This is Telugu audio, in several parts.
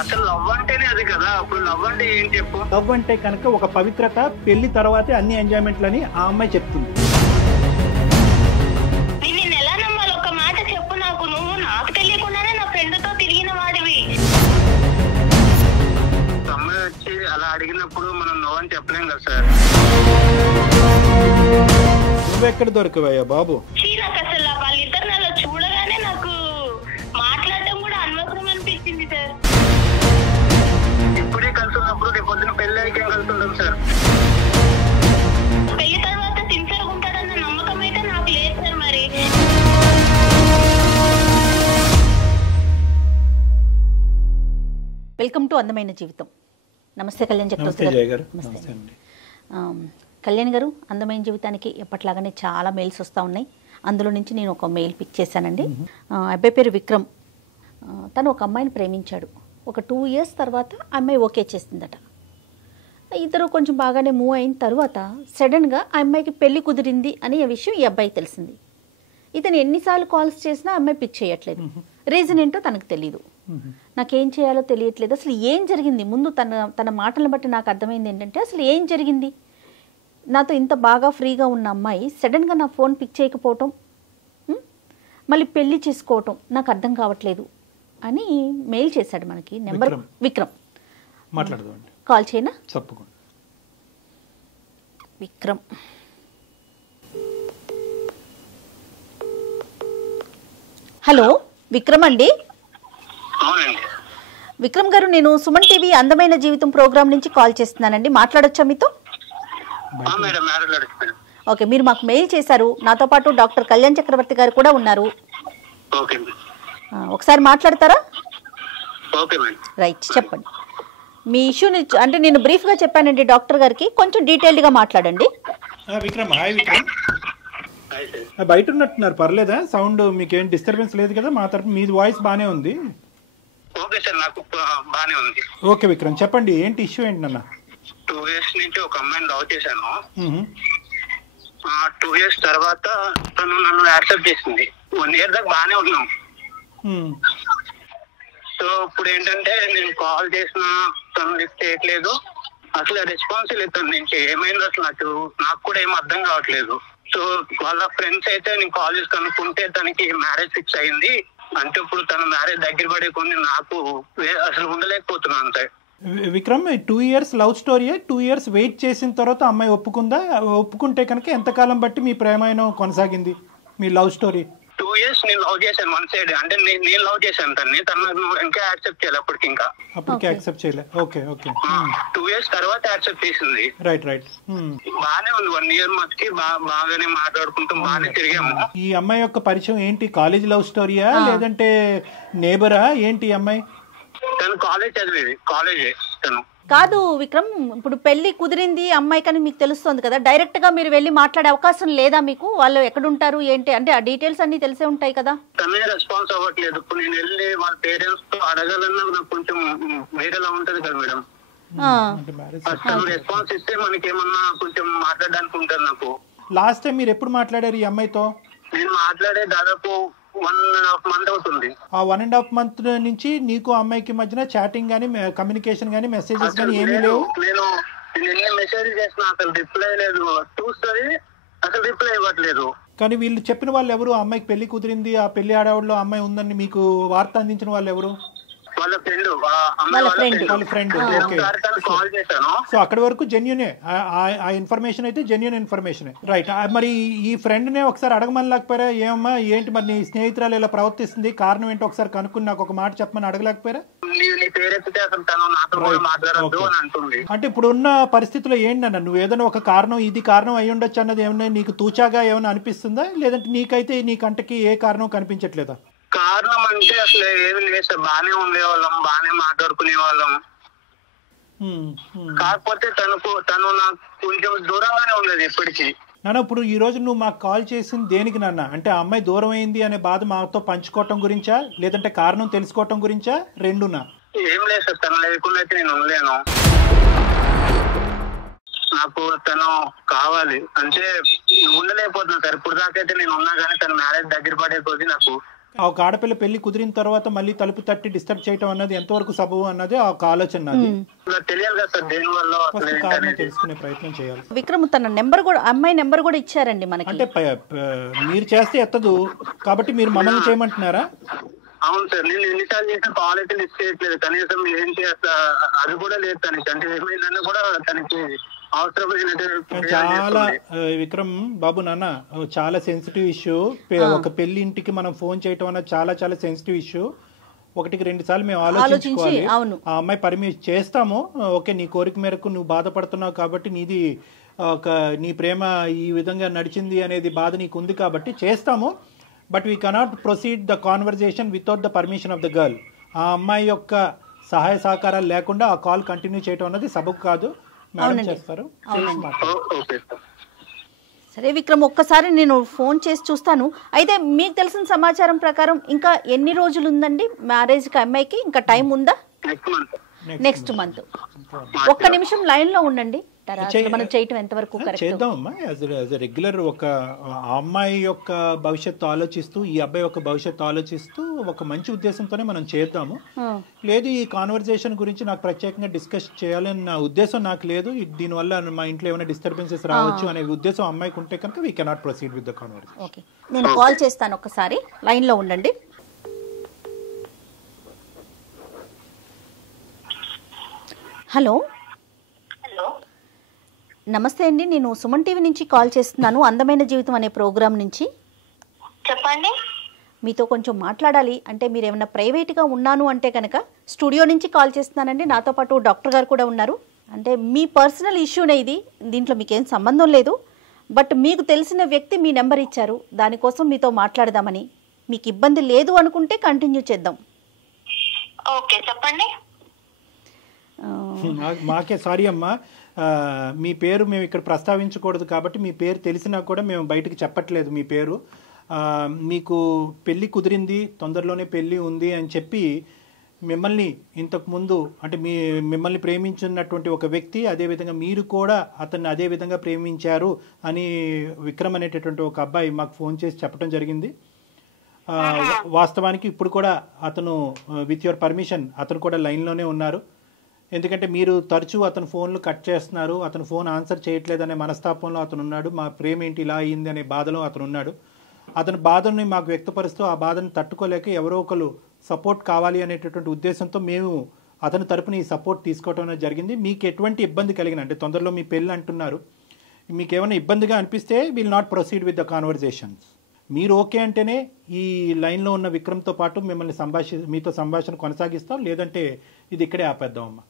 అసలు లవ్ అంటేనే అది కదా. అప్పుడు లవ్ అంటే ఏం చెప్పు? లవ్ అంటే కనుక ఒక పవిత్రత, పెళ్లి తర్వాతే అన్ని ఎంజాయ్మెంట్లని ఆ అమ్మాయి చెప్తుంది. నేను ఎలా నమ్మాలి? ఒక మాట చెప్పు నాకు. నువ్వు నాకు తెలియకుండానే నా ఫ్రెండ్ తో తిరిగిన వాడివి. అమ్మాయి వచ్చి అలా అడిగినప్పుడు మనం నో అని చెప్పలేం కదా సార్. నువ్వెక్కడ దొరకవయ్యా బాబు? నాకు అసలు వాళ్ళిద్దరు నాలో చూడగానే నాకు మాట్లాడటం కూడా అనవసరం అనిపించింది సార్. ఇప్పుడే కలిసి ఉన్నప్పుడు రేపు పొద్దున పెళ్లి అయ్యాక ఏం కలిసి ఉంటాం సార్? పెళ్లి తర్వాత సిన్సియర్గా ఉంటాడన్న నమ్మకం అయితే నాకు లేదు సార్. మరి వెల్కమ్ టు అందమైన జీవితం. నమస్తే కళ్యాణ్ చక్రవర్తి గారు. నమస్తే అండి. కళ్యాణ్ గారు, అందమైన జీవితానికి ఎప్పట్లాగానే చాలా మెయిల్స్ వస్తూ ఉన్నాయి. అందులో నుంచి నేను ఒక మెయిల్ పిక్ చేశానండి. అబ్బాయి పేరు విక్రమ్. తను ఒక అమ్మాయిని ప్రేమించాడు. ఒక 2 years తర్వాత అమ్మాయి ఓకే చేసిందట. ఇద్దరు కొంచెం బాగానే మూవ్ అయిన తర్వాత సడన్గా ఆ అమ్మాయికి పెళ్లి కుదిరింది అనే విషయం ఈ అబ్బాయికి తెలిసింది. ఇతను ఎన్నిసార్లు కాల్స్ చేసినా అమ్మాయి పిక్ చేయట్లేదు. రీజన్ ఏంటో తనకు తెలీదు. నాకేం చేయాలో తెలియట్లేదు. అసలు ఏం జరిగింది? ముందు తన మాటలను బట్టి నాకు అర్థమైంది ఏంటంటే, అసలు ఏం జరిగింది? నాతో ఇంత బాగా ఫ్రీగా ఉన్న అమ్మాయి సడన్గా నా ఫోన్ పిక్ చేయకపోవటం, మళ్ళీ పెళ్లి చేసుకోవటం నాకు అర్థం కావట్లేదు అని మెయిల్ చేశాడు మనకి. నెంబర్ విక్రమ్. మాట్లాడదామండి. కాల్ చేయనా? తప్పకుండా. విక్రమ్. హలో విక్రమ్ అండి. అవునండి. విక్రమ్ గారు, నేను సుమన్ టీవీ అందమైన జీవితం ప్రోగ్రామ్ నుంచి కాల్ చేస్తున్నానండి. మాట్లాడొచ్చా మీతో? ఓకే, మీరు మాకు మెయిల్ చేశారు. నాతో పాటు డాక్టర్ కళ్యాణ్ చక్రవర్తి గారు కూడా ఉన్నారు. ఒకసారి మాట్లాడతారా? రైట్, చెప్పండి మీ ఇష్యూని. అంటే నేను బ్రీఫ్గా చెప్పానండి డాక్టర్ గారికి, కొంచెం డీటెయిల్డ్గా మాట్లాడండి. విక్రమ్, హాయ్ విక్రమ్. బయట ఉన్నట్టున్నారు, పర్లేదా? సౌండ్ మీకేం డిస్టర్బెన్స్ లేదు కదా? మా తరఫు మీ వాయిస్ బాగానే ఉంది. ఓకే సార్, నాకు బాగానే ఉంది. ఓకే విక్రమ్, చెప్పండి ఏంటి ఇష్యూ ఏంటి నాన్న? 2 years నుంచి ఒక అమ్మాయిని లవ్ చేశాను. 2 years తర్వాత తను నన్ను యాక్సెప్ట్ చేసింది. 1 year దాకా బాగానే ఉన్నాం. సో ఇప్పుడు ఏంటంటే నేను కాల్ చేసినా తను లిఫ్ట్ చేయట్లేదు. అసలు రెస్పాన్స్ లేదు తన నుంచి. ఏమైంది అసలు నాకు కూడా ఏం అర్థం కావట్లేదు. సో వాళ్ళ ఫ్రెండ్స్ అయితే నేను కాల్ చేసి కనుక్కుంటే తనకి మ్యారేజ్ ఫిక్స్ అయింది. అంటే ఇప్పుడు తన మ్యారేజ్ దగ్గర పడే కొన్ని నాకు అసలు ఉండలేకపోతున్నాను అంతే. Vikram, 2 years love story. 2 years wait చేసిన తర్వాత అమ్మాయి ఒప్పుకుందా? ఒప్పుకుంటే కనుక ఎంతకాలం బట్టి మీ ప్రేమాయణం కొనసాగింది, మీ లవ్ స్టోరీ? 2 years నేను లవ్ చేశాను వన్ సైడ్. అంటే నేను లవ్ చేశాను తన్ని. తను ఇంకా యాక్సెప్ట్ చేయాలి అప్పటికి యాక్సెప్ట్ చేయలే. Okay okay. 2 years తర్వాత యాక్సెప్ట్ చేసింది. రైట్. బాగానే ఉంది. 1 year మధ్యకి బాగానే మాట్లాడుకుంటూ బాగానే తిరిగాము. ఈ అమ్మాయి యొక్క పరిచయం ఏంటి? కాలేజ్ లవ్ స్టోరీయా లేదంటే నేబరా ఏంటి? అమ్మాయి తను కాలేజ్ చదివేది. కాలేజే తను. కాదు విక్రమ్, ఇప్పుడు పెళ్లి కుదిరింది అమ్మాయి కానీ మీకు తెలుస్తుంది కదా, డైరెక్ట్ గా మీరు వెళ్ళి మాట్లాడే అవకాశం లేదా మీకు? వాళ్ళు ఎక్కడుంటారు ఏంటి అంటే ఆ డీటెయిల్స్ అన్ని తెలిసే ఉంటాయి కదా. తనే రెస్పాన్స్ అవ్వట్లేదు. ఇప్పుడు నేను వెళ్ళి వాళ్ళ పేరెంట్స్ తో అడగాలన్నా నాకు కొంచెం వేరేలా ఉంటది కదా మేడం. తను రెస్పాన్స్ ఇస్తే మనకి ఏమన్నా కొంచెం మాట్లాడడానికి ఉంటుంది నాకు. లాస్ట్ టైం మీరు ఎప్పుడు మాట్లాడారు ఈ అమ్మాయితో? నేను మాట్లాడే దాదాపు 1.5 month అవుతుంది. ఆ 1.5 month నుంచి నీకు అమ్మాయికి మధ్యన చాటింగ్ గానీ, కమ్యూనికేషన్ గానీ, మెసేజెస్ గానీ ఏమీ లేవు? నేను ఎన్ని మెసేజ్ చేసినా అసలు రిప్లై లేదు. చూస్తుంది అసలు రిప్లై ఇవ్వట్లేదు. కానీ వీళ్ళు చెప్పిన వాళ్ళు ఎవరు? అమ్మాయికి పెళ్లి కుదిరింది, ఆ పెళ్లి ఆడవాళ్ళు అమ్మాయి ఉందని మీకు వార్త అందించిన వాళ్ళు ఎవరు? వాళ్ళ ఫ్రెండ్. వాళ్ళ ఫ్రెండ్. కాల్ చేశాను. సో అక్కడి వరకు జెన్యునే, ఆ ఇన్ఫర్మేషన్ అయితే జెన్యున్ ఇన్ఫర్మేషన్. రైట్. మరి ఈ ఫ్రెండ్ నే ఒకసారి అడగమని లేకపోయారా? ఏమమ్మా ఏంటి మరి నీ స్నేహితురాలు ఇలా ప్రవర్తిస్తుంది, కారణం ఏంటో ఒకసారి కనుక్కుని నాకు ఒక మాట చెప్పమని అడగలేకపోయారా? అంటే ఇప్పుడు ఉన్న పరిస్థితుల్లో ఏంటన్నా నువ్వు ఏదైనా ఒక కారణం, ఇది కారణం అయ్యి ఉండొచ్చు అన్నది ఏమన్నా నీకు తూచాగా ఏమైనా అనిపిస్తుందా? లేదంటే నీకైతే నీ కంటకి ఏ కారణం కనిపించట్లేదా? కారణం అంటే అసలు ఏమి లేదు. బాగానే ఉండేవాళ్ళం, బాగానే మాట్లాడుకునే వాళ్ళం. కాకపోతే తను నాకు కొంచెం దూరంగానే ఉండేది ఎప్పటికీ. నాన్న, ఇప్పుడు ఈ రోజు నువ్వు మాకు కాల్ చేసింది దేనికి నాన్న? అంటే ఆ అమ్మాయి దూరం అయింది అనే బాధ మాతో పంచుకోవటం గురించా, లేదంటే కారణం తెలుసుకోవటం గురించా? రెండునా? ఏం లేదు సార్, తను లేకుండా అయితే నేను ఉండలేను. నాకు తను కావాలి అంటే ఉండలేకపోతున్నా సార్. ఇప్పుడు దాకైతే నేను ఉన్నా కానీ తన మ్యారేజ్ దగ్గర పడే కొద్ది నాకు ఒక ఆడపిల్ల పెళ్లి కుదిరిన తర్వాత మళ్ళీ తలుపు తట్టి డిస్టర్బ్ చేయడం అన్నది ఎంతవరకు సబబు అన్నది ఒక ఆలోచన నాది. తెలియాలి కదా సార్ దేని వల్ల ఫస్ట్ కారణం తెలుసుకునే ప్రయత్నం చేయాలి. విక్రమ్ తన నెంబర్ కూడా, అమ్మాయి నెంబర్ కూడా ఇచ్చారండి మనకి. అంటే మీరు చేస్తే ఎత్తదు కాబట్టి మీరు మమ్మల్ని చేయమంటున్నారా? అవును సార్, నేను ఎన్నిసార్లు చేసిన కాల్ అయితే లిస్ట్ చేయట్లేదు. కనీసం ఏం చేస్తా అది కూడా లేదు తనకి. అంటే ఏమైందన్నా కూడా తనకి చాలా విక్రమ్ బాబు నాన్న చాలా సెన్సిటివ్ ఇష్యూ. ఒక పెళ్లి ఇంటికి మనం ఫోన్ చేయటం అన్నది చాలా చాలా సెన్సిటివ్ ఇష్యూ. 1-2 సార్లు మేము ఆలోచించుకోవాలి. ఆ అమ్మాయి పర్మిషన్ చేస్తాము, ఓకే నీ కోరిక మేరకు నువ్వు బాధపడుతున్నావు కాబట్టి నీది నీ ప్రేమ ఈ విధంగా నడిచింది అనేది బాధ నీకు ఉంది కాబట్టి చేస్తాము. But we cannot proceed the conversation without the permission of the girl. ఆ అమ్మాయి యొక్క సహాయ సహకారాలు లేకుండా ఆ కాల్ కంటిన్యూ చేయటం అన్నది సబబు కాదు. చేస్తారు. సరే విక్రమ్, ఒక్కసారి నేను ఫోన్ చేసి చూస్తాను. అయితే మీకు తెలిసిన సమాచారం ప్రకారం ఇంకా ఎన్ని రోజులు ఉందండి మ్యారేజ్కి అమ్మాయికి? ఇంకా టైం ఉందా? Next month. ఒక్క నిమిషం లైన్ లో ఉండండి. మనం చేయటం ఎంతవరకు చేద్దామమ్మా. రెగ్యులర్ ఒక అమ్మాయి యొక్క భవిష్యత్తు ఆలోచిస్తూ ఈ అబ్బాయి యొక్క భవిష్యత్తు ఆలోచిస్తూ ఒక మంచి ఉద్దేశంతోనే మనం చేద్దాము. లేదు ఈ కాన్వర్జేషన్ గురించి నాకు ప్రత్యేకంగా డిస్కస్ చేయాలని నా ఉద్దేశం నాకు లేదు, దీనివల్ల మా ఇంట్లో ఏమైనా డిస్టర్బెన్సెస్ రావచ్చు అనే ఉద్దేశం అమ్మాయికి ఉంటే కనుక we cannot proceed with the conversation. Okay, నేను కాల్ చేస్తాను. ఒకసారి లైన్ లో ఉండండి. హలో. నమస్తే అండి, నేను సుమన్ టీవీ నుంచి కాల్ చేస్తున్నాను, అందమైన జీవితం అనే ప్రోగ్రాం నుంచి. చెప్పండి. మీతో కొంచెం మాట్లాడాలి. అంటే మీరు ఏమైనా ప్రైవేట్గా ఉన్నాను అంటే కనుక స్టూడియో నుంచి కాల్ చేస్తున్నానండి. నాతో పాటు డాక్టర్ గారు కూడా ఉన్నారు. అంటే మీ పర్సనల్ ఇష్యూనే ఇది, దీంట్లో మీకేం సంబంధం లేదు. బట్ మీకు తెలిసిన వ్యక్తి మీ నెంబర్ ఇచ్చారు, దానికోసం మీతో మాట్లాడదామని. మీకు ఇబ్బంది లేదు అనుకుంటే కంటిన్యూ చేద్దాం. ఓకే చెప్పండి. మాకే సారీ అమ్మా, మీ పేరు మేము ఇక్కడ ప్రస్తావించకూడదు కాబట్టి మీ పేరు తెలిసినా కూడా మేము బయటకు చెప్పట్లేదు మీ పేరు. మీకు పెళ్ళి కుదిరింది, తొందరలోనే పెళ్ళి ఉంది అని చెప్పి మిమ్మల్ని ఇంతకుముందు అంటే మిమ్మల్ని ప్రేమించున్నటువంటి ఒక వ్యక్తి, అదేవిధంగా మీరు కూడా అతన్ని అదే విధంగా ప్రేమించారు అని విక్రమ్ అనేటటువంటి ఒక అబ్బాయి మాకు ఫోన్ చేసి చెప్పడం జరిగింది. వాస్తవానికి ఇప్పుడు కూడా అతను విత్ యువర్ పర్మిషన్ అతను కూడా లైన్లోనే ఉన్నారు. ఎందుకంటే మీరు తరచూ అతను ఫోన్లు కట్ చేస్తున్నారు, అతను ఫోన్ ఆన్సర్ చేయట్లేదనే మనస్తాపంలో అతను ఉన్నాడు. మా ప్రేమ ఏంటి ఇలా అయ్యింది అనే బాధలో అతను ఉన్నాడు. అతని బాధని మాకు వ్యక్తపరుస్తూ ఆ బాధను తట్టుకోలేక ఎవరో ఒకరు సపోర్ట్ కావాలి అనేటటువంటి ఉద్దేశంతో మేము అతని తరపున ఈ సపోర్ట్ తీసుకోవడం జరిగింది. మీకు ఎటువంటి ఇబ్బంది కలిగిన అంటే తొందరలో మీ పెళ్ళి అంటున్నారు, మీకు ఏమైనా ఇబ్బందిగా అనిపిస్తే will not proceed with the conversations. మీరు ఓకే అంటేనే ఈ లైన్లో ఉన్న విక్రమ్తో పాటు మిమ్మల్ని మీతో సంభాషణ కొనసాగిస్తాం, లేదంటే ఇది ఇక్కడే ఆపేద్దాం అమ్మా.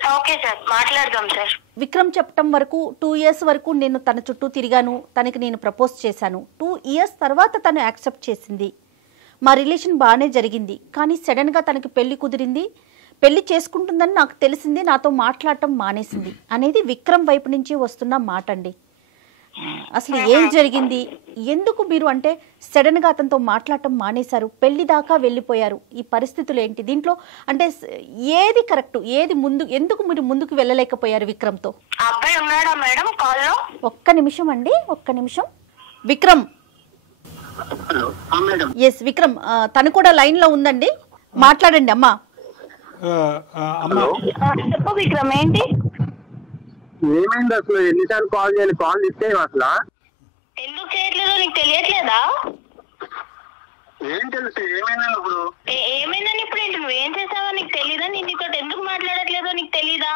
ఓకే సార్, మాట్లాడదాం సార్. విక్రమ్ చెప్పటం వరకు 2 years వరకు నేను తన చుట్టూ తిరిగాను, తనకి నేను ప్రపోజ్ చేశాను. 2 years తర్వాత తను యాక్సెప్ట్ చేసింది, మా రిలేషన్ బాగానే జరిగింది. కానీ సడన్గా తనకి పెళ్లి కుదిరింది, పెళ్లి చేసుకుంటుందని నాకు తెలిసింది, నాతో మాట్లాడటం మానేసింది అనేది విక్రమ్ వైపు నుంచి వస్తున్న మాట అండి. అసలు ఏం జరిగింది, ఎందుకు మీరు అంటే సడన్గా అతనితో మాట్లాడటం మానేశారు, పెళ్లి దాకా వెళ్ళిపోయారు, ఈ పరిస్థితులు ఏంటి, దీంట్లో అంటే ఏది కరెక్ట్, ఏది ముందు, ఎందుకు మీరు ముందుకు వెళ్ళలేకపోయారు విక్రమ్తో? అబ్బాయి ఉన్నాడా మేడం కాల్లో? ఒక్క నిమిషం అండి, ఒక్క నిమిషం. విక్రమ్. ఎస్ విక్రమ్, తను కూడా లైన్ లో ఉందండి, మాట్లాడండి అమ్మా. చెప్పు విక్రమ్, ఏంటి ఏమైంది అసలు? ఎన్నిసార్లు కాల్ చేయాలి, కాల్ ఇస్తే అసలు ఎందుకు చేయట్లేదో నీకు తెలియట్లేదా? ఏం తెలుసు ఏమైందని ఇప్పుడు? ఏమైందని ఇప్పుడు ఏంటి, నువ్వేం చేసావో నీకు తెలీదా? నేను నీతో ఎందుకు మాట్లాడట్లేదో నీకు తెలీదా?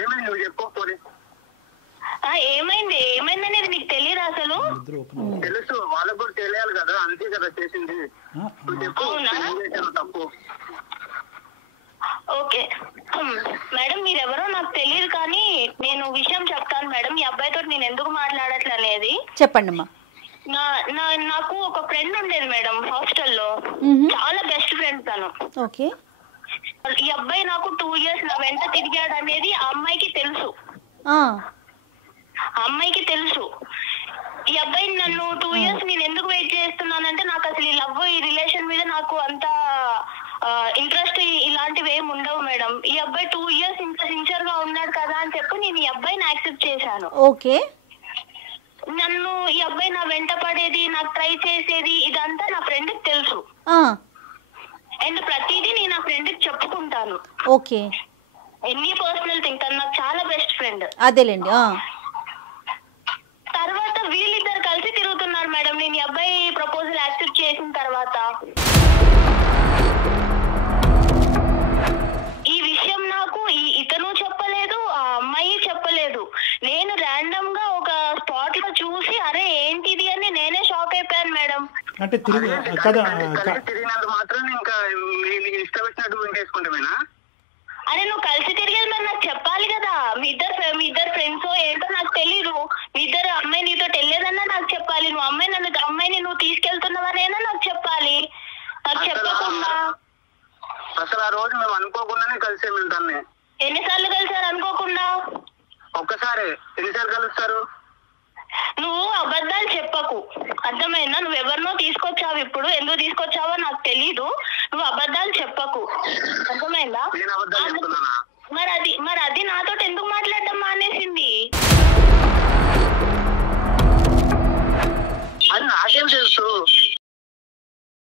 ఏమైంది నువ్వు చెప్పకపోతే? ఏమైంది, ఏమైందనేది నీకు తెలియదు అసలు? తెలుసు, వాళ్ళకు కూడా తెలియాలి కదా, అంతే కదా చేసింది. తప్పు. ఓకే మేడం, మీరెవరో నాకు తెలియదు కానీ నేను విషయం చెప్తాను మేడం. ఈ అబ్బాయితో నేను ఎందుకు మాట్లాడట్లనేది చెప్పండి అమ్మా. నాకు ఒక ఫ్రెండ్ ఉండేది మేడం హాస్టల్లో, చాలా బెస్ట్ ఫ్రెండ్ తను. ఓకే. ఈ అబ్బాయి నాకు 2 years నా వెంట తిరిగాడు అనేది ఆ అమ్మాయికి తెలుసు. అమ్మాయికి తెలుసు. ఈ అబ్బాయి నన్ను 2 years నేను ఎందుకు వెయిట్ చేస్తున్నానంటే నాకు అసలు ఈ లవ్ ఈ రిలేషన్ మీద నాకు అంత ఇంట్రెస్ట్ ఇలాంటివి ఏమి ఉండవు మేడం. ఈ అబ్బాయి 2 years ఇంకా సిన్సియర్ గా ఉన్నాడు కదా అని చెప్పి నేను ఈ అబ్బాయిని యాక్సెప్ట్ చేశాను. ఓకే. నన్ను ఈ అబ్బాయి నా వెంట పడేది, నాకు ట్రై చేసేది ఇదంతా నా ఫ్రెండ్ కి తెలుసు. అండ్ ప్రతిదీ నేను నా ఫ్రెండ్ కి చెప్పుకుంటాను. ఓకే. ఎన్ని పర్సనల్ థింగ్, తను నాకు చాలా బెస్ట్ ఫ్రెండ్. అదేలేండి. తర్వాత వీళ్ళిద్దరు కలిసి తిరుగుతున్నారు మేడం నేను ఈ అబ్బాయి ప్రపోజల్ యాక్సెప్ట్ చేసిన తర్వాత. ఈ విషయం నాకు ఇతను చెప్పలేదు, ఆ అమ్మాయి చెప్పలేదు. నేను ర్యాండమ్ గా ఒక స్పాట్ లో చూసి అరే ఏంటిది అని నేనే షాక్ అయిపోయాను మేడం. అంటే తిరిగినందుకు మాత్రం ఇంకా ఇష్టం వచ్చినట్టు చేసుకుంటామేనా? అరే నువ్వు కలిసి తిరిగేది మరి నాకు చెప్పాలి కదా. మీ ఇద్దరు ఫ్రెండ్స్ ఏంటో నాకు తెలీదు. మీ ఇద్దరు అమ్మాయి నీతో వెళ్ళేదన్నా నాకు చెప్పాలి. నువ్వు అమ్మాయిని నువ్వు తీసుకెళ్తున్నవారేనా నాకు చెప్పాలి. నాకు చెప్పకుండా అసలు ఆ రోజు మేము అనుకోకుండానే కలిసాము. దాన్ని ఎన్నిసార్లు కలిసారు అనుకోకుండా? ఒక్కసారి. ఎన్నిసార్లు కలుస్తారు? నువ్వు అబద్ధాలు చెప్పకు, అర్థమైందా? నువ్వు ఎవరినో తీసుకొచ్చావు, ఇప్పుడు ఎందుకు తీసుకొచ్చావో నాకు తెలీదు. నువ్వు అబద్ధాలు చెప్పకు, అర్థమైందా? మరి అది నాతో ఎందుకు మాట్లాడడం మానేసింది? అది నాకేం తెలుసు?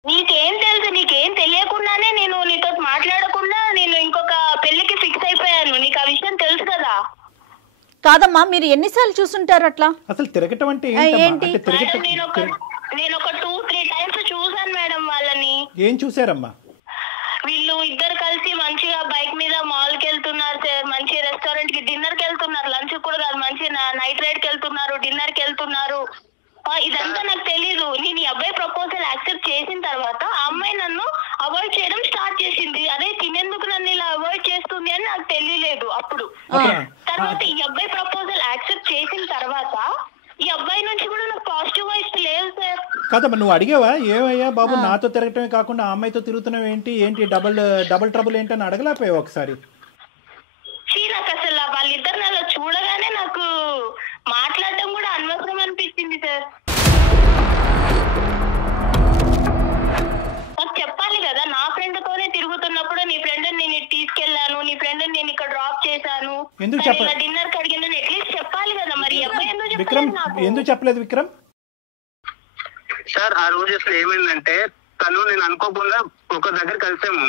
నీకేం తెలుసు? నీకేం తెలియకుండానే నేను నీతో మాట్లాడకుండా నేను ఇంకొక పెళ్లికి ఫిక్స్ అయిపోయాను. నీకు ఆ విషయం తెలుసు కదా? కాదమ్మా, మీరు ఎన్నిసార్లు చూసుంటారు అట్లా? అసలు తిరగటం అంటే నేను ఒక 2-3 టైమ్స్ చూసాను మేడం వాళ్ళని. ఏం చూసారమ్మా? వీళ్ళు ఇద్దరు కలిసి మంచిగా బైక్ మీద మాల్ కి వెళ్తున్నారు సార్, మంచి రెస్టారెంట్ కి డిన్నర్ కి వెళ్తున్నారు, లంచ్ కూడా కాదు, మంచి నైట్ రైడ్ కి వెళ్తున్నారు, డిన్నర్ కి వెళ్తున్నారు. ఇదంతా నాకు తెలీదు. నేను ఈ అబ్బాయి ప్రపోజల్ యాక్సెప్ట్ చేసిన తర్వాత ఆ అమ్మాయి నన్ను అవాయిడ్ చేయడం స్టార్ట్ చేసింది. అదే తినేందుకు నన్ను ఇలా అవాయిడ్ చేస్తుంది అని నాకు తెలియలేదు అప్పుడు. తర్వాత ఈ అబ్బాయి ప్రపోజల్ యాక్సెప్ట్ చేసిన తర్వాత ఈ అబ్బాయి నుంచి కూడా నాకు పాజిటివ్ వైబ్స్ లేవు సార్. కాదమ్మా, నువ్వు అడిగావా ఏమయ్యా బాబు నాతో తిరగటమే కాకుండా ఆ అమ్మాయితో తిరుగుతున్నావు ఏంటి డబుల్ ట్రబుల్ ఏంటని అడగలేకపోయావు ఒకసారి? నాకు అసలు వాళ్ళిద్దరిని అలా చూడగానే నాకు మాట్లాడటం కూడా అనవసరం అనిపించింది సార్. నాకు చెప్పాలి కదా, నా ఫ్రెండ్ తోనే తిరుగుతున్నప్పుడు నీ ఫ్రెండ్ నేను తీసుకెళ్లాను, నీ ఫ్రెండ్ నేను ఇక్కడ డ్రాప్ చేశాను, డిన్నర్ కి అడిగిన అట్లీస్ట్ చెప్పాలి కదా. మరి ఎందుకు చెప్పలేదు విక్రమ్? సార్ ఆ రోజు అసలు ఏమైందంటే తను నేను అనుకోకుండా ఒక దగ్గర కలిసాము.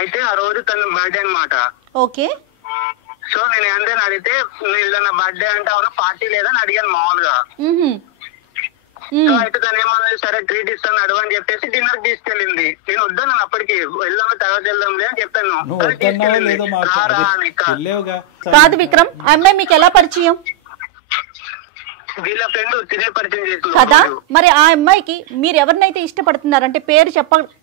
అయితే ఆ రోజు తన బర్త్డే అన్నమాట. ఓకే. సో నేను ఏంటని అడిగితే నా బర్త్డే అంటే అవునా పార్టీ లేదని అడిగాను మామూలుగా. సో అయితే తను ఏమన్నా సరే ట్రీట్ ఇస్తాను అడుగు అని చెప్పేసి డిన్నర్ తీసుకెళ్ళింది. నేను వద్దాను అప్పటికి, వెళ్దాం తర్వాత వెళ్దాంలే అని చెప్పాను. కాదు విక్రమ్, అమ్మాయి మీకు ఎలా పరిచయం? వీళ్ళ ఫ్రెండ్ తినే పరిచయం చేసింది కదా. మరి ఆ అమ్మాయికి మీరు ఎవరినైతే ఇష్టపడుతున్నారు అంటే పేరు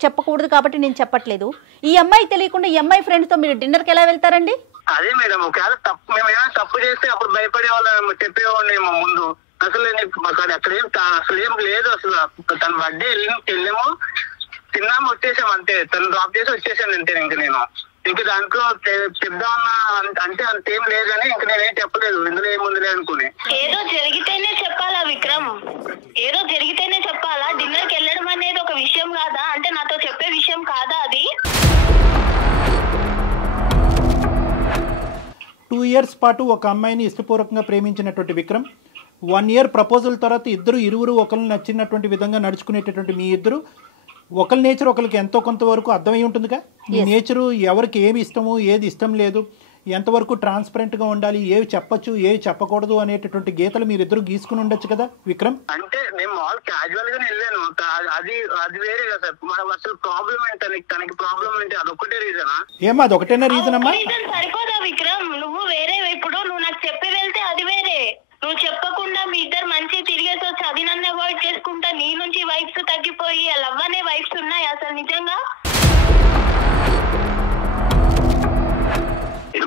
చెప్పకూడదు కాబట్టి నేను చెప్పట్లేదు, ఈ అమ్మాయి తెలియకుండా ఈ అమ్మాయి ఫ్రెండ్ తో మీరు డిన్నర్ కి ఎలా వెళ్తారండి? అదే మేడం, ఒకవేళ మేము ఏమైనా తప్పు చేస్తే అప్పుడు భయపడే వాళ్ళు చెప్పేవాడినేమో ముందు. అసలు అసలు ఏం లేదు. అసలు తన బర్త్డే వెళ్ళాము, తిన్నాము, వచ్చేసాము అంతే. తను డ్రాప్ చేసి వచ్చేసాను అంతే. ఇంక దాంట్లో చెప్దామన్నా అంటే అంతేం లేదని ఇంక నేనేం చెప్పలేదు, ఇందులో ఏముందిలే అనుకుని. ఏదో జరిగితేనే చెప్పాలా విక్రమ్? ఏదో జరిగితేనే చెప్పాలా? డిన్నర్ కి వెళ్ళడం అనేది ఒక విషయం కాదా? అంటే నాతో చెప్పే విషయం కాదా అది? 2 years పాటు ఒక అమ్మాయిని ఇష్టపూర్వకంగా ప్రేమించినటువంటి విక్రమ్ 1 year ప్రపోజల్ తర్వాత ఇరువురు ఒకరిని నచ్చినటువంటి విధంగా నడుచుకునేటటువంటి మీ ఇద్దరు ఒకరి నేచర్ ఒకరికి ఎంతో కొంతవరకు అర్థమై ఉంటుందిగా. ఈ నేచరు ఎవరికి ఏమి ఇష్టము ఏది ఇష్టం లేదు, ఎంతవరకు ట్రాన్స్పరెంట్గా ఉండాలి, ఏవి చెప్పచ్చు ఏవి చెప్పకూడదు అనేటటువంటి గీతలు మీరిద్దరు గీసుకుని ఉండొచ్చు కదా విక్రమ్. అంటే నేను మాల్ క్యాజువల్ గానే వెళ్ళాను, అది వేరే కదా. అసలు ప్రాబ్లం ఏంటి తనకి ప్రాబ్లం ఏంటి? అదొక్కటే రీజనా? ఏమా అదొకటేనా రీజన్ అమ్మా? సరిపోదా విక్రమ్? నువ్వు వేరే, ఇప్పుడు నువ్వు నాకు చెప్పి వెళ్తే అది వేరే, నువ్వు చెప్పకుండా మీ ఇద్దరు మంచి తిరిగేసి వచ్చి అది నన్ను అవాయిడ్ చేసుకుంటా నీ నుంచి వైబ్స్ తగ్గిపోయి లవ్ అనే వైబ్స్ ఉన్నాయి అసలు నిజంగా?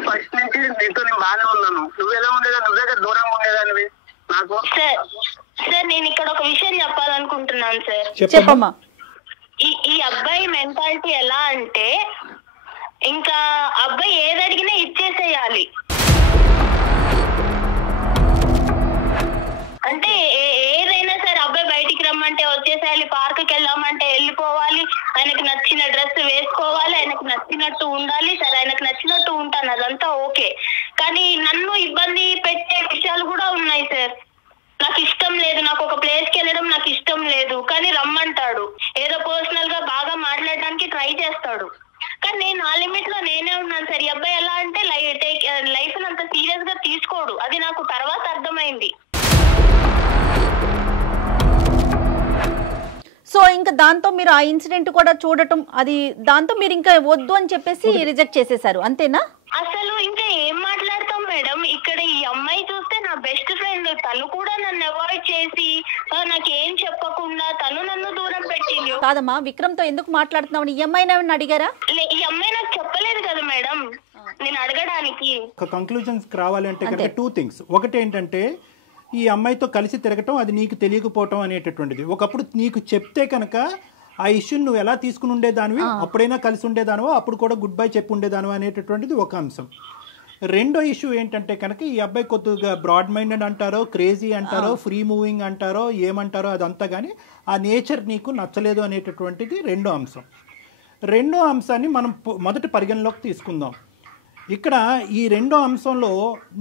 ఫస్ట్ నుంచి నీతో నేను బాగానే ఉన్నాను, నువ్వు ఎలా ఉండేదా? నువ్వు దగ్గర దూరంగా ఉండేదానివి నాకు. సార్ నేను ఇక్కడ ఒక విషయం చెప్పాలనుకుంటున్నాను సార్. చెప్పమ్మా. ఈ అబ్బాయి మెంటాలిటీ ఎలా అంటే ఇంకా అబ్బాయి ఏది అడిగినా ఇచ్చేసేయాలి. అంటే ఏదైనా సరే అబ్బాయి బయటికి రమ్మంటే వచ్చేసేయాలి, పార్క్ కి వెళ్దామంటే వెళ్ళిపోవాలి, ఆయనకు నచ్చిన డ్రెస్ వేసుకోవాలి, ఆయనకు నచ్చినట్టు ఉండాలి. సరే ఆయనకు నచ్చినట్టు ఉంటాను, అదంతా ఓకే. కానీ నన్ను ఇబ్బంది పెట్టే విషయాలు కూడా ఉన్నాయి సార్. ఇంకా దాంతో మీరు ఆ ఇన్సిడెంట్ కూడా చూడటం, అది దాంతో మీరు ఇంకా వద్దు అని చెప్పేసి రిజెక్ట్ చేసేసారు, అంతేనా? అసలు ఇంకా ఏం మాట్లాడతాం మేడం, ఇక్కడ ఈ అమ్మాయి చూస్తే నా బెస్ట్ ఫ్రెండ్, తను కూడా నన్ను అవాయిడ్ చేసి నాకేం చెప్పకుండా తను నన్ను దూరం పెట్టింది. కాదమ్మా, విక్రమ్ తో ఎందుకు మాట్లాడుతున్నావు? ఈ అమ్మాయిని ఏమన్నా అడిగారా? ఈ అమ్మాయి నాకు చెప్పలేదు కదా మేడం నేను అడగడానికి. ఒక కంక్లూజన్స్ రావాలంటే కనుక 2 things. ఒకటి ఏంటంటే ఈ అమ్మాయితో కలిసి తిరగటం అది నీకు తెలియకపోవటం అనేటటువంటిది. ఒకప్పుడు నీకు చెప్తే కనుక ఆ ఇష్యూని నువ్వు ఎలా తీసుకుని ఉండేదానివి, అప్పుడైనా కలిసి ఉండేదానివో, అప్పుడు కూడా గుడ్ బై చెప్పి ఉండేదానివో అనేటటువంటిది ఒక అంశం. రెండో ఇష్యూ ఏంటంటే కనుక ఈ అబ్బాయి కొద్దిగా బ్రాడ్ మైండెడ్ అంటారో, క్రేజీ అంటారో, ఫ్రీ మూవింగ్ అంటారో, ఏమంటారో అదంతా, కానీ ఆ నేచర్ నీకు నచ్చలేదు అనేటటువంటిది రెండో అంశం. రెండో అంశాన్ని మనం మొదటి పరిగణలోకి తీసుకుందాం. ఇక్కడ ఈ రెండో అంశంలో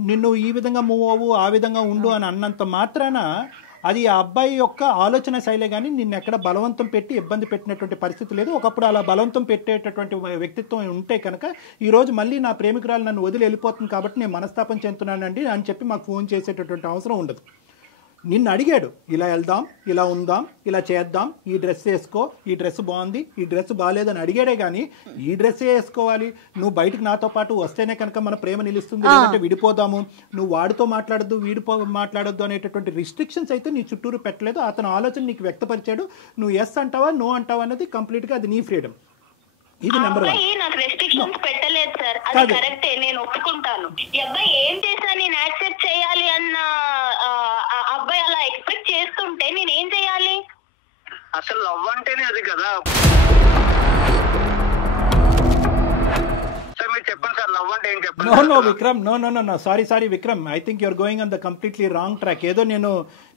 నిన్ను ఈ విధంగా మూవ్ అవ్వు, ఆ విధంగా ఉండు అని అన్నంత మాత్రాన అది ఆ అబ్బాయి యొక్క ఆలోచన శైలే, కానీ నిన్ను ఎక్కడ బలవంతం పెట్టి ఇబ్బంది పెట్టినటువంటి పరిస్థితి లేదు. ఒకప్పుడు అలా బలవంతం పెట్టేటటువంటి వ్యక్తిత్వం ఉంటే కనుక ఈరోజు మళ్ళీ నా ప్రేమికురాలు నన్ను వదిలి వెళ్ళిపోతుంది కాబట్టి నేను మనస్తాపం చెందుతున్నానండి అని చెప్పి మాకు ఫోన్ చేసేటటువంటి అవసరం ఉండదు. నిన్ను అడిగాడు, ఇలా వెళ్దాం, ఇలా ఉందాం, ఇలా చేద్దాం, ఈ డ్రెస్ వేసుకో, ఈ డ్రెస్ బాగుంది, ఈ డ్రెస్ బాగాలేదని అడిగాడే కానీ ఈ డ్రెస్ వేసుకోవాలి, నువ్వు బయటకు నాతో పాటు వస్తేనే కనుక మన ప్రేమ నిలుస్తుంది, లేదంటే విడిపోదాము, నువ్వు వాడితో మాట్లాడద్దు, మాట్లాడొద్దు అనేటటువంటి రిస్ట్రిక్షన్స్ అయితే నీ చుట్టూరు పెట్టలేదు. అతను ఆలోచన నీకు వ్యక్తపరిచాడు. నువ్వు ఎస్ అంటావా, నో అంటావా అనేది కంప్లీట్గా అది నీ ఫ్రీడమ్. ఇది నెంబర్ 1. నాకు రెస్ట్రిక్షన్స్ పెట్టలేదు సార్, అది కరెక్టే, నేను ఒప్పుకుంటాను. ఈ అబ్బాయి ఏం చేసినా నేను యాక్సెప్ట్ చేయాలి అన్న అబ్బాయి అలా ఎక్స్పెక్ట్ చేస్తుంటే నేను ఏం చేయాలి? అసలు లవ్ అంటేనే అది కదా సార్. మీరు చెప్పండి సార్, లవ్ అంటే ఏం చెప్పండి. No Vikram, no sorry Vikram, I think you're going on the completely wrong track. ఏదో నేను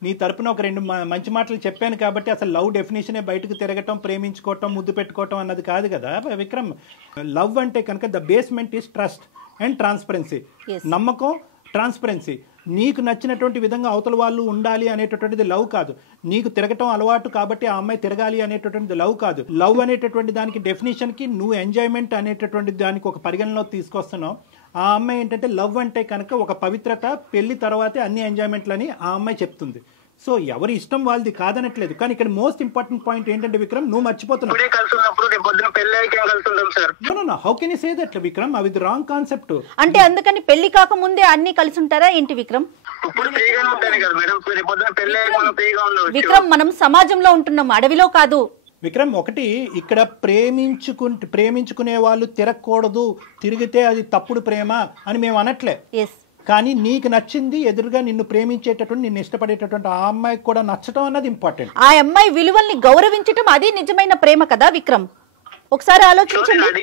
నీ తరపున ఒక 2 మంచి మాటలు చెప్పాను కాబట్టి అసలు లవ్ డెఫినేషనే బయటకు తిరగటం, ప్రేమించుకోవటం, ముద్దు పెట్టుకోవటం అన్నది కాదు కదా విక్రమ్. లవ్ అంటే కనుక the basement is trust and transparency. నమ్మకం, ట్రాన్స్పరెన్సీ. నీకు నచ్చినటువంటి విధంగా అవతల వాళ్ళు ఉండాలి అనేటటువంటిది లవ్ కాదు. నీకు తిరగటం అలవాటు కాబట్టి ఆ అమ్మాయి తిరగాలి అనేటటువంటిది లవ్ కాదు. లవ్ అనేటటువంటి దానికి డెఫినేషన్కి నువ్వు ఎంజాయ్మెంట్ అనేటటువంటి దానికి ఒక పరిగణలో తీసుకొస్తున్నావు. ఆ అమ్మాయి ఏంటంటే లవ్ అంటే కనుక ఒక పవిత్రత, పెళ్లి తర్వాతే అన్ని ఎంజాయ్మెంట్లని ఆ అమ్మాయి చెప్తుంది. సో ఎవరి ఇష్టం వాళ్ళది కాదనట్లేదు. కానీ ఇక్కడ మోస్ట్ ఇంపార్టెంట్ పాయింట్ ఏంటంటే విక్రమ్, నువ్వు మర్చిపోతున్నావు. How can you say that Vikram? అది రాంగ్ కాన్సెప్ట్. అంటే అందుకని పెళ్లి కాక ముందే అన్ని కలిసి ఉంటారా ఏంటి విక్రమ్? విక్రమ్, మనం సమాజంలో ఉంటున్నాం, అడవిలో కాదు. విక్రమ్, ఒకటి ఇక్కడ ప్రేమించుకునే వాళ్ళు తిరగకూడదు, తిరిగితే అది తప్పుడు ప్రేమ అని మేము అనట్లే. కానీ నీకు నచ్చింది, ఎదురుగా నిన్ను ప్రేమించేటటువంటి, నిన్ను ఇష్టపడేటటువంటి ఆ అమ్మాయికి కూడా నచ్చటం అన్నది ఇంపార్టెంట్. ఆ అమ్మాయి విలువల్ని గౌరవించటం అది నిజమైన ప్రేమ కదా విక్రమ్. ఒకసారి ఆలోచించండి.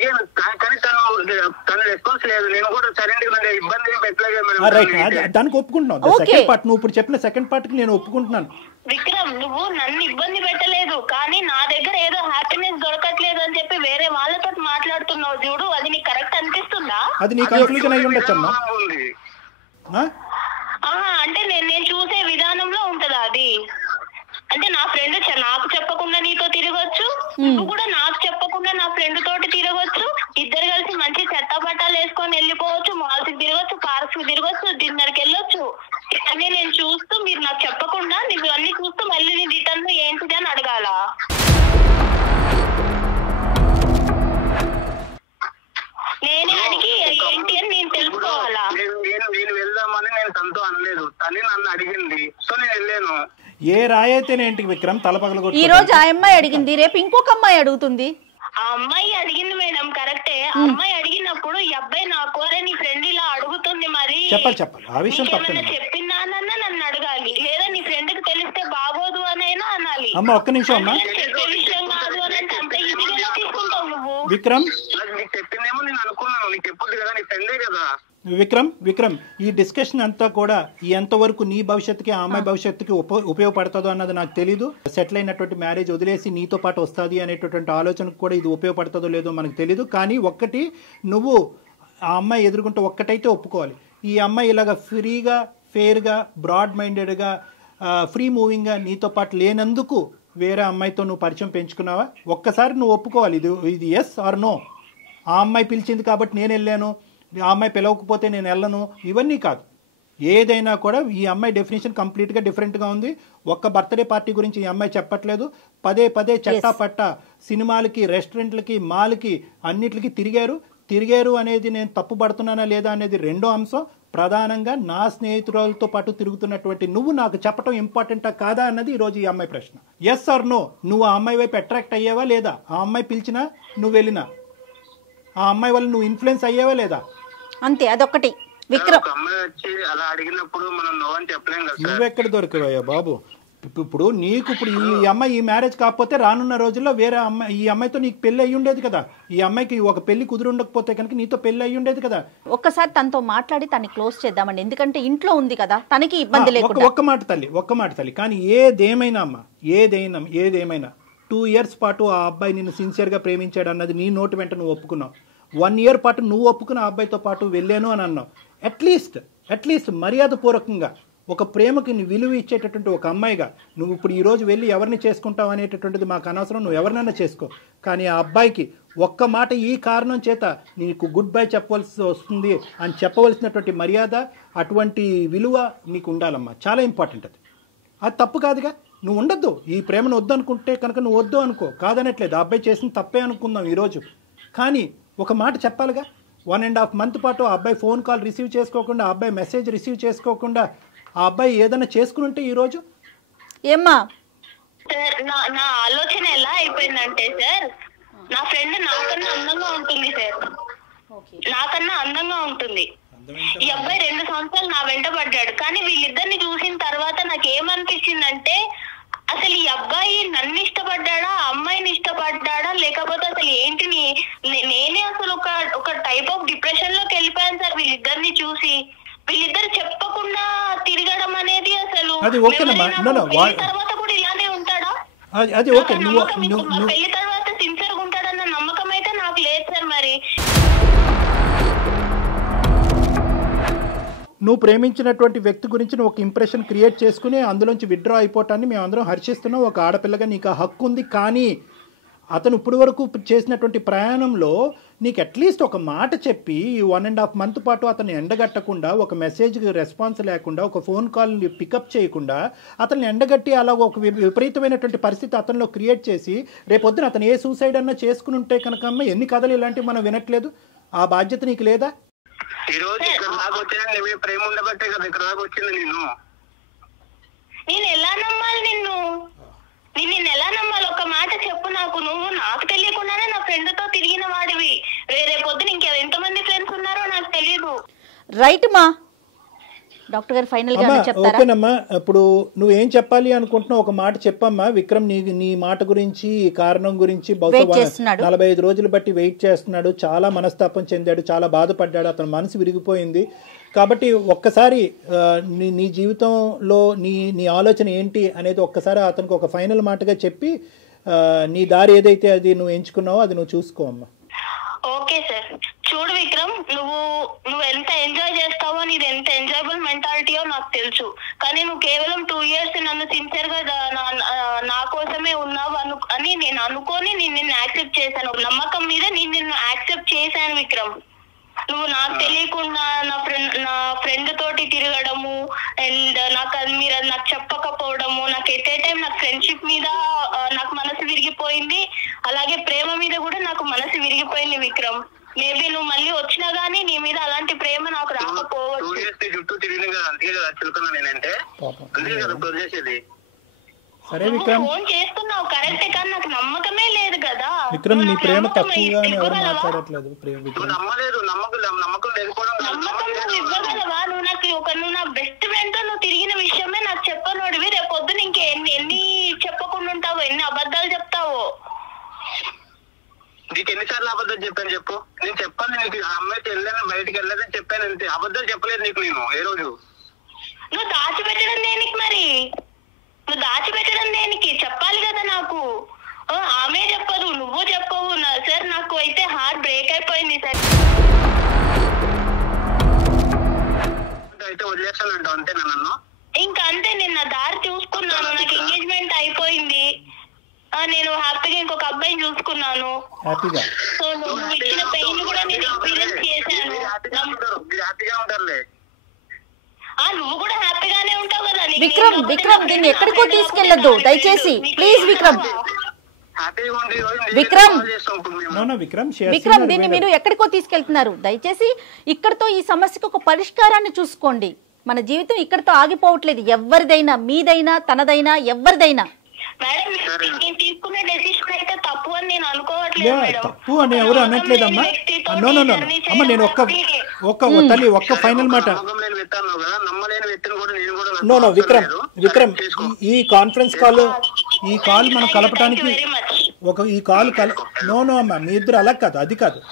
దానికి ఒప్పుకుంటున్నావు. సెకండ్ పార్ట్ నువ్వు ఇప్పుడు చెప్పిన సెకండ్ పార్ట్ కి నేను ఒప్పుకుంటున్నాను. విక్రమ్, నువ్వు నన్ను ఇబ్బంది పెట్టలేదు, కానీ నా దగ్గర ఏదో హ్యాపీనెస్ దొరకట్లేదు అని చెప్పి వేరే వాళ్ళతో మాట్లాడుతున్నావు చూడు, అది నీకు కరెక్ట్ అనిపిస్తుందా? అది నీ కన్క్లూజన్ అయి ఉండొచ్చు అమ్మా. అంటే నేను చూసే విధానంలో ఉంటదా అది? అంటే నా ఫ్రెండ్ నాకు చెప్పకుండా నీతో తిరగొచ్చు, నువ్వు కూడా నాకు చెప్పకుండా నా ఫ్రెండ్ తోటి తిరగొచ్చు, ఇద్దరు కలిసి మంచి చెత్త బట్టాలు వేసుకొని వెళ్ళిపోవచ్చు, మాల్స్ కి తిరగొచ్చు, పార్క్స్ కి తిరగొచ్చు, డిన్నర్ కి వెళ్ళొచ్చు. అన్నీ నేను చూస్తూ మీరు నాకు చెప్పకుండా నువ్వు అన్ని చూస్తూ మళ్ళీ నీ రిటర్న్ ఏంటిది అని అడగాల? నేనే అడిగి ఏంటి అని నేను తెలుసుకోవాలా? నేను వెళ్దామని నేను తనతో అనలేదు, తల్లి నన్ను అడిగింది, సో నేను వెళ్ళాను. ఏ రాయైతేనేంటి విక్రమ్ తలపగల ఈ రోజు ఆ అమ్మాయి అడిగింది, రేపు ఇంకొక అమ్మాయి అడుగుతుంది. ఆ అమ్మాయి అడిగింది మేడం, కరెక్టే. ఆ అమ్మాయి అడిగినప్పుడు ఈ అబ్బాయి నాకు నీ ఫ్రెండ్ ఇలా అడుగుతుంది, మరి చెప్పాలి ఆ విషయం చెప్పిందానన్నా నన్ను అడగాలి, లేదా నీ ఫ్రెండ్ కి తెలిస్తే బాగోదు అనైనా అనాలి. అమ్మ ఒక్క నిమిషం అమ్మా. చెప్పే విషయం కాదు అని అంటే అంత ఈజీగా తీసుకుంటావు నువ్వు. విక్రమ్, నీకు చెప్పిందేమో నేను అనుకున్నాను, నీకు చెప్పొద్దు కదా, నీ ఫ్రెండే కదా. విక్రమ్, ఈ డిస్కషన్ అంతా కూడా ఎంతవరకు నీ భవిష్యత్తుకి, ఆ అమ్మాయి భవిష్యత్తుకి ఉపయోగపడుతుందో అన్నది నాకు తెలీదు. సెటిల్ అయినటువంటి మ్యారేజ్ వదిలేసి నీతో పాటు వస్తుంది అనేటటువంటి ఆలోచనకు కూడా ఇది ఉపయోగపడుతుందో లేదో మనకు తెలీదు. కానీ ఒక్కటి, నువ్వు ఆ అమ్మాయి ఎదుర్కొంటే ఒక్కటైతే ఒప్పుకోవాలి, ఈ అమ్మాయి ఇలాగ ఫ్రీగా, ఫెయిర్గా, బ్రాడ్ మైండెడ్గా, ఫ్రీ మూవింగ్గా నీతో పాటు లేనందుకు వేరే అమ్మాయితో నువ్వు పరిచయం పెంచుకున్నావా? ఒక్కసారి నువ్వు ఒప్పుకోవాలి, ఇది ఎస్ ఆర్ నో. ఆ అమ్మాయి పిలిచింది కాబట్టి నేను వెళ్ళాను, ఆ అమ్మాయి పిలవకపోతే నేను వెళ్ళను, ఇవన్నీ కాదు. ఏదైనా కూడా ఈ అమ్మాయి డెఫినేషన్ కంప్లీట్గా డిఫరెంట్గా ఉంది. ఒక్క బర్త్డే పార్టీ గురించి ఈ అమ్మాయి చెప్పట్లేదు. పదే పదే చట్టా సినిమాలకి, రెస్టారెంట్లకి, మాల్కి అన్నిటికి తిరిగారు అనేది నేను తప్పుపడుతున్నానా లేదా అనేది రెండో అంశం. ప్రధానంగా నా స్నేహితులతో పాటు తిరుగుతున్నటువంటి నువ్వు నాకు చెప్పడం ఇంపార్టెంటా కాదా అన్నది ఈరోజు ఈ అమ్మాయి ప్రశ్న. ఎస్ ఆర్ నో, నువ్వు ఆ అమ్మాయి వైపు అట్రాక్ట్ అయ్యావా లేదా? ఆ అమ్మాయి పిలిచినా నువ్వు వెళ్ళినా ఆ అమ్మాయి వల్ల నువ్వు ఇన్ఫ్లుయెన్స్ అయ్యావా లేదా? అంతే, అదొకటి. విక్రమ్, అమ్మాయి వచ్చి అలా అడిగినప్పుడు మనం నో అని చెప్పలేం కదా. నువ్వెక్కడ దొరికావయ్యా బాబు? ఇప్పుడు నీకు ఈ అమ్మాయి ఈ మ్యారేజ్ కాకపోతే రానున్న రోజుల్లో వేరే అమ్మాయి, ఈ అమ్మాయితో నీకు పెళ్లి అయ్యి ఉండేది కదా. ఈ అమ్మాయికి ఒక పెళ్లి కుదిరి ఉండకపోతే కనుక నీతో పెళ్లి అయ్యి ఉండేది కదా. ఒక్కసారి తనతో మాట్లాడి తనని క్లోజ్ చేద్దామండి, ఎందుకంటే ఇంట్లో ఉంది కదా, తనకి ఇబ్బంది లేకుండా. ఒక్క మాట తల్లి. కానీ ఏదేమైనా అమ్మా, ఏదేమైనా 2 years పాటు ఆ అబ్బాయి నిన్ను సిన్సియర్గా ప్రేమించాడు అన్నది నీ నోటి వెంట నువ్వు ఒప్పుకున్నావు. 1 year పాటు నువ్వు ఒప్పుకున్న ఆ అబ్బాయితో పాటు వెళ్ళాను అని అన్నావు. అట్లీస్ట్ మర్యాదపూర్వకంగా ఒక ప్రేమకి నీ విలువ ఇచ్చేటటువంటి ఒక అమ్మాయిగా నువ్వు ఇప్పుడు ఈరోజు వెళ్ళి ఎవరిని చేసుకుంటావు అనేటటువంటిది మాకు అనవసరం, నువ్వు ఎవరినైనా చేసుకో. కానీ ఆ అబ్బాయికి ఒక్క మాట ఈ కారణం చేత నీకు గుడ్ బై చెప్పవలసి వస్తుంది అని చెప్పవలసినటువంటి మర్యాద, అటువంటి విలువ నీకు ఉండాలమ్మా. చాలా ఇంపార్టెంట్ అది తప్పు కాదుగా. నువ్వు ఉండొద్దు, ఈ ప్రేమను వద్దు అనుకుంటే కనుక నువ్వు వద్దు అనుకో, కాదనట్లేదు. ఆ అబ్బాయి చేసిన తప్పే అనుకుందాం ఈరోజు. కానీ ఒక మాట చెప్పాలిగా. 1.5 month పాటు ఆ అబ్బాయి ఫోన్ కాల్ రిసీవ్ చేసుకోకుండా, ఆ అబ్బాయి మెసేజ్ రిసీవ్ చేసుకోకుండా ఆ అబ్బాయి ఏదైనా చేసుకుని ఉంటే ఈరోజు ఏమ్మా? సార్ నా ఆలోచన ఎలా అయిపోయిందంటే సార్, నా ఫ్రెండ్ నాకన్నా అందంగా ఉంటుంది సార్, నాకన్నా అందంగా ఉంటుంది. ఈ అబ్బాయి 2 సంవత్సరాలు నా వెంట పడ్డాడు. కానీ వీళ్ళిద్దరిని చూసిన తర్వాత నాకు ఏమనిపించిందంటే, అసలు ఈ అబ్బాయి నన్ను ఇష్టపడ్డాడా, అమ్మాయిని ఇష్టపడ్డాడా, లేకపోతే అసలు ఏంటి, నేనే అసలు ఒక టైప్ ఆఫ్ డిప్రెషన్ లోకి వెళ్ళిపోయాను సార్ వీళ్ళిద్దరిని చూసి. వీళ్ళిద్దరు చెప్పకుండా తిరగడం అనేది అసలు తర్వాత కూడా ఇలానే ఉంటాడా? పెళ్లి తర్వాత సిన్సియర్ గా ఉంటాడన్న నమ్మకం అయితే నాకు లేదు సార్. మరి నువ్వు ప్రేమించినటువంటి వ్యక్తి గురించి నువ్వు ఒక ఇంప్రెషన్ క్రియేట్ చేసుకుని అందులోంచి విత్డ్రా అయిపోవటాన్ని మేము అందరం హర్షిస్తున్నాం. ఒక ఆడపిల్లగా నీకు ఆ హక్కు ఉంది. కానీ అతను ఇప్పటి వరకు చేసినటువంటి ప్రయాణంలో నీకు అట్లీస్ట్ ఒక మాట చెప్పి 1.5 month పాటు అతన్ని ఎండగట్టకుండా, ఒక మెసేజ్కి రెస్పాన్స్ లేకుండా, ఒక ఫోన్ కాల్ని పికప్ చేయకుండా అతన్ని ఎండగట్టి అలా ఒక విపరీతమైనటువంటి పరిస్థితి అతనిలో క్రియేట్ చేసి రేపొద్దున అతను ఏ సూసైడ్ అన్నా చేసుకుని ఉంటే కనుక ఎన్ని కథలు ఇలాంటివి మనం వినట్లేదు. ఆ బాధ్యత నీకు లేదా? ఈ రోజు ఇక్కడ దాకా వచ్చిన ప్రేమ ఉండబట్టే కదా ఇక్కడ దాకా వచ్చింది. నేను ఎలా నమ్మాలి నిన్ను ఎలా నమ్మాలి? ఒక మాట చెప్పు నాకు. నువ్వు నాకు తెలియకుండానే నా ఫ్రెండ్ తో తిరిగిన వాడివి. రేరే పొద్దున ఎంతమంది ఫ్రెండ్స్ ఉన్నారో నాకు తెలియదు. రైట్ మా డాక్టర్ గారు ఫైనల్ గా చెప్తారా? ఓకేనమ్మా, ఇప్పుడు నువ్వేం చెప్పాలి అనుకుంటున్నావు ఒక మాట చెప్పమ్మా. విక్రమ్ నీ మాట గురించి, ఈ కారణం గురించి బహుశా 45 రోజులు బట్టి వెయిట్ చేస్తున్నాడు. చాలా మనస్తాపం చెందాడు, చాలా బాధపడ్డాడు, అతని మనసు విరిగిపోయింది. కాబట్టి ఒక్కసారి నీ జీవితంలో నీ ఆలోచన ఏంటి అనేది ఒక్కసారి అతనికి ఒక ఫైనల్ మాటగా చెప్పి నీ దారి ఏదైతే అది నువ్వు ఎంచుకున్నావో అది నువ్వు చూసుకో అమ్మా. Okay sir. చూడు విక్రమ్, నువ్వు ఎంత ఎంజాయ్ చేస్తావో, నీది ఎంత ఎంజాయబుల్ మెంటాలిటీయో నాకు తెలుసు. కానీ నువ్వు కేవలం 2 years నన్ను సిన్సియర్ గా నా కోసమే ఉన్నావు అని నేను అనుకొని నిన్ను యాక్సెప్ట్ చేశాను. నమ్మకం మీద నిన్ను యాక్సెప్ట్ చేశాను విక్రమ్. నువ్వు నాకు తెలియకుండా నా ఫ్రెండ్ తోటి తిరగడము అండ్ మీరు అది నాకు చెప్పకపోవడము, నాకు ఎట్ ఏ టైం నాకు ఫ్రెండ్షిప్ మీద నాకు మనసు విరిగిపోయింది, అలాగే ప్రేమ మీద కూడా నాకు మనసు విరిగిపోయింది విక్రమ్. మేబీ నువ్వు మళ్ళీ వచ్చినా గానీ నీ మీద అలాంటి ప్రేమ నాకు రాకపోవచ్చు. చుట్టూ తిరిగిన కదా, అందుకే కదా చిలుకున్నా నేనంటే, అందుకే కదా వదిలేసేది. సరే విక్రమ్, ఫోన్ చేస్తున్నావు కరెక్టే, కానీ నాకు నమ్మకమే లేదు కదా. విక్రమ్, నీ ప్రేమ తక్కువగా ఎవరు మాట్లాడట్లేదు. నమ్మకం లేకపోవడం. నమ్మకం నువ్వు ఇవ్వగలవా? నువ్వు నా బెస్ట్ ఫ్రెండ్ తో నువ్వు తిరిగిన విషయమే నాకు చెప్పనోడివి. రేపు పొద్దున ఎన్ని చెప్పకుండా ఉంటావో, ఎన్ని అబద్ధాలు చెప్తావో. నీకు ఎన్నిసార్లు అబద్ధాలు చెప్పాను చెప్పు. నేను చెప్పాను నీకు, ఆ అమ్మాయితో వెళ్ళాను, బయటకు వెళ్ళలేదని చెప్పాను అంతే. అబద్ధాలు చెప్పలేదు నీకు నేను ఏ రోజు. నువ్వు దాచిపెట్టడం దేనికి? మరి నువ్వు దాచిపెట్టడం దేనికి? చెప్పాలి కదా నాకు. ఆమె చెప్పదు, నువ్వు చెప్పవు సార్. నాకు అయితే హార్ట్ బ్రేక్ అయిపోయింది సార్. అయితే వదిలేస్తానంటావు అంతే నన్ను? ఇంకా అంతే, నేను నా దారి చూసుకున్నాను. నాకు ఎంగేజ్మెంట్ అయిపోయింది. నేను హ్యాపీగా ఇంకొక అబ్బాయిని చూసుకున్నాను. సో నువ్వు ఇచ్చిన పెయిన్ కూడా నేను ఎక్స్పీరియన్స్ చేశాను. నువ్వు కూడా హ్యాపీగానే ఉంటావు కదా. విక్రమ్ దీన్ని ఎక్కడికో తీసుకెళ్లొద్దు దయచేసి ప్లీజ్. విక్రమ్ దీన్ని మీరు ఎక్కడికో తీసుకెళ్తున్నారు. దయచేసి ఇక్కడతో ఈ సమస్యకు ఒక పరిష్కారాన్ని చూసుకోండి. మన జీవితం ఇక్కడతో ఆగిపోవట్లేదు. ఎవరిదైనా, మీదైనా, తనదైనా, ఎవరిదైనా. తప్పు అని ఎవరు అనట్లేదమ్మా. అమ్మ నేను ఒక్క ఫైనల్ మాట. విక్రమ్ ఈ కాన్ఫరెన్స్ కాల్ మనం కలపడానికి అమ్మా మీ ఇద్దరు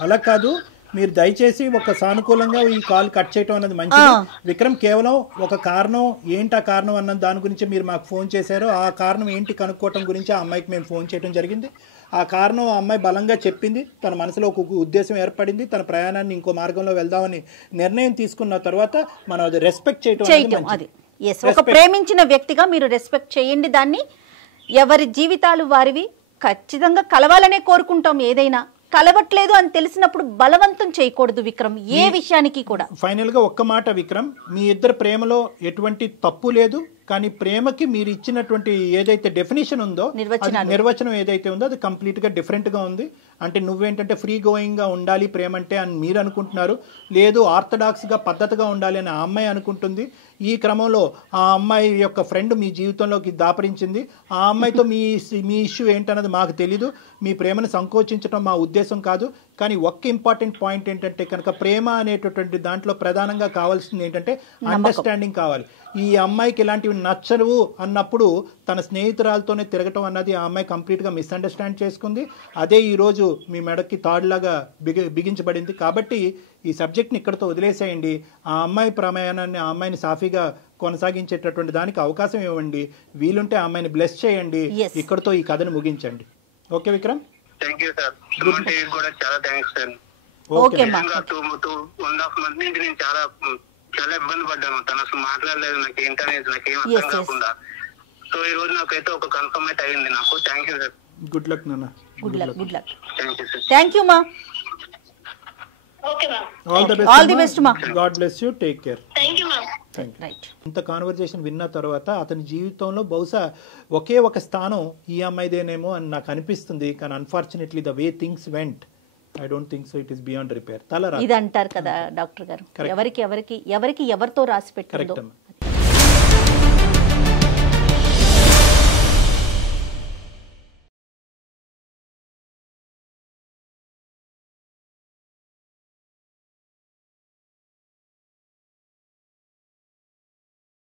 అలా కాదు. మీరు దయచేసి ఒక సానుకూలంగా ఈ కాల్ కట్ చేయటం అన్నది మంచిది. విక్రమ్ కేవలం ఒక కారణం ఏంటి, ఆ కారణం అన్న దాని గురించి మీరు మాకు ఫోన్ చేశారు. ఆ కారణం ఏంటి కనుక్కోవటం గురించి ఆ అమ్మాయికి మేము ఫోన్ చేయడం జరిగింది. ఆ కారణం ఆ అమ్మాయి బలంగా చెప్పింది. తన మనసులో ఒక ఉద్దేశం ఏర్పడింది. తన ప్రయాణాన్ని ఇంకో మార్గంలో వెళ్దామని నిర్ణయం తీసుకున్న తర్వాత మనం అది రెస్పెక్ట్ చేయటం అది. ఒక ప్రేమించిన వ్యక్తిగా మీరు రెస్పెక్ట్ చేయండి దాన్ని. ఎవరి జీవితాలు వారివి. ఖచ్చితంగా కలవాలనే కోరుకుంటాం. ఏదైనా కలవట్లేదు అని తెలిసినప్పుడు బలవంతం చేయకూడదు విక్రమ్ ఏ విషయానికి కూడా. ఫైనల్ గా ఒక్క మాట విక్రమ్, మీ ఇద్దరు ప్రేమలో ఎటువంటి తప్పు లేదు. కానీ ప్రేమకి మీరు ఇచ్చినటువంటి ఏదైతే డెఫినేషన్ ఉందో, నిర్వచనం ఏదైతే ఉందో అది కంప్లీట్ గా డిఫరెంట్ గా ఉంది. అంటే నువ్వేంటంటే ఫ్రీ గోయింగ్ గా ఉండాలి ప్రేమ అంటే అని మీరు అనుకుంటున్నారు. లేదు ఆర్థడాక్స్ గా పద్ధతిగా ఉండాలి అని ఆ అమ్మాయి అనుకుంటుంది. ఈ క్రమంలో ఆ అమ్మాయి యొక్క ఫ్రెండ్ మీ జీవితంలోకి దాపరించింది. ఆ అమ్మాయితో మీ ఇష్యూ ఏంటన్నది మాకు తెలీదు. మీ ప్రేమను సంకోచించడం మా ఉద్దేశం కాదు. కానీ ఒక్క ఇంపార్టెంట్ పాయింట్ ఏంటంటే కనుక ప్రేమ అనేటటువంటి దాంట్లో ప్రధానంగా కావాల్సింది ఏంటంటే అండర్స్టాండింగ్ కావాలి. ఈ అమ్మాయికి ఇలాంటివి నచ్చరు అన్నప్పుడు తన స్నేహితురాలతోనే తిరగటం అన్నది ఆ అమ్మాయి కంప్లీట్గా మిస్అండర్స్టాండ్ చేసుకుంది. అదే ఈరోజు మీ మెడకి తాడులాగా బిగించబడింది. కాబట్టి ఈ సబ్జెక్ట్ని ఇక్కడతో వదిలేసేయండి. ఆ అమ్మాయి ప్రయాణాన్ని, ఆ అమ్మాయిని సాఫీగా కొనసాగించేటటువంటి దానికి అవకాశం ఇవ్వండి. వీలుంటే ఆ అమ్మాయిని బ్లెస్ చేయండి. ఇక్కడతో ఈ కథను ముగించండి. Okay Vikram? Thank you sir. కూడా చాలా థ్యాంక్స్ సార్. ఓకే. 2.5 months నుంచి నేను చాలా ఇబ్బంది పడ్డాను. తను అసలు మాట్లాడలేదు, నాకు ఏంటనేది నాకేం అర్థం కాకుండా. సో ఈ రోజు నాకైతే ఒక కన్ఫర్మ్ అయితే అయింది నాకు. Thank you sir. Good luck నాన్న. Good luck. Thank you sir. Thank you మా. ఓకే మా. ఆల్ ది బెస్ట్ మా. God bless you. Take care. Thank you మా. ఇంత కాన్వర్జేషన్ విన్న తర్వాత అతని జీవితంలో బహుశా ఒకే ఒక స్థానం ఈ అమ్మాయిదేనేమో అని నాకు అనిపిస్తుంది. కానీ unfortunately the way things vent, I don't think so. It is beyond repair. ఇది అంటారు కదా డాక్టర్ గారు, ఎవరికి ఎవరితో రాసి పెట్టారు.